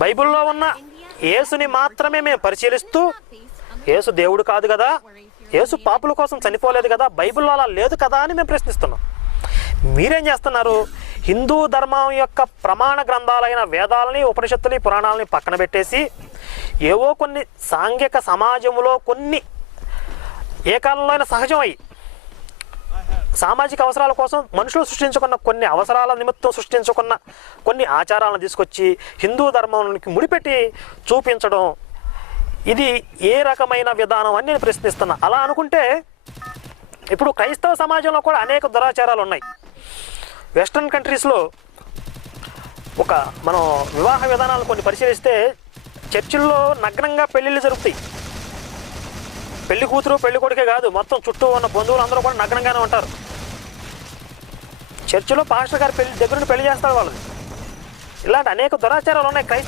బైబిల్లో ఉన్న యేసుని మాత్రమే మేము పరిశీలిస్తూ, యేసు దేవుడు కాదు కదా, యేసు పాపుల కోసం చనిపోలేదు కదా, బైబిల్లో అలా లేదు కదా అని మేము ప్రశ్నిస్తున్నాం. మీరేం చేస్తున్నారు? హిందూ ధర్మం యొక్క ప్రమాణ గ్రంథాలైన వేదాలని, ఉపనిషత్తుని, పురాణాలని పక్కన పెట్టేసి ఏవో కొన్ని సాంఘిక సమాజంలో కొన్ని ఏ కాలంలో అయినా సహజం అయ్యి సామాజిక అవసరాల కోసం మనుషులు సృష్టించుకున్న కొన్ని అవసరాల నిమిత్తం సృష్టించుకున్న కొన్ని ఆచారాలను తీసుకొచ్చి హిందూ ధర్మానికి ముడిపెట్టి చూపించడం, ఇది ఏ రకమైన విధానం అని నేను ప్రశ్నిస్తున్నా. అలా అనుకుంటే ఇప్పుడు క్రైస్తవ సమాజంలో కూడా అనేక దురాచారాలు ఉన్నాయి. వెస్ట్రన్ కంట్రీస్లో మనం వివాహ విధానాలు కొన్ని పరిశీలిస్తే చర్చిల్లో నగ్నంగా పెళ్ళిళ్ళు జరుగుతాయి. పెళ్లి కూతురు పెళ్లి కొడుకే కాదు, మొత్తం చుట్టూ ఉన్న బంధువులు అందరూ కూడా నగ్నంగానే ఉంటారు. చర్చిలో పాస్టర్ గారు దగ్గర నుండి పెళ్లి చేస్తారు వాళ్ళని. ఇలాంటి అనేక దురాచారాలు ఉన్నాయి క్రైస్తవ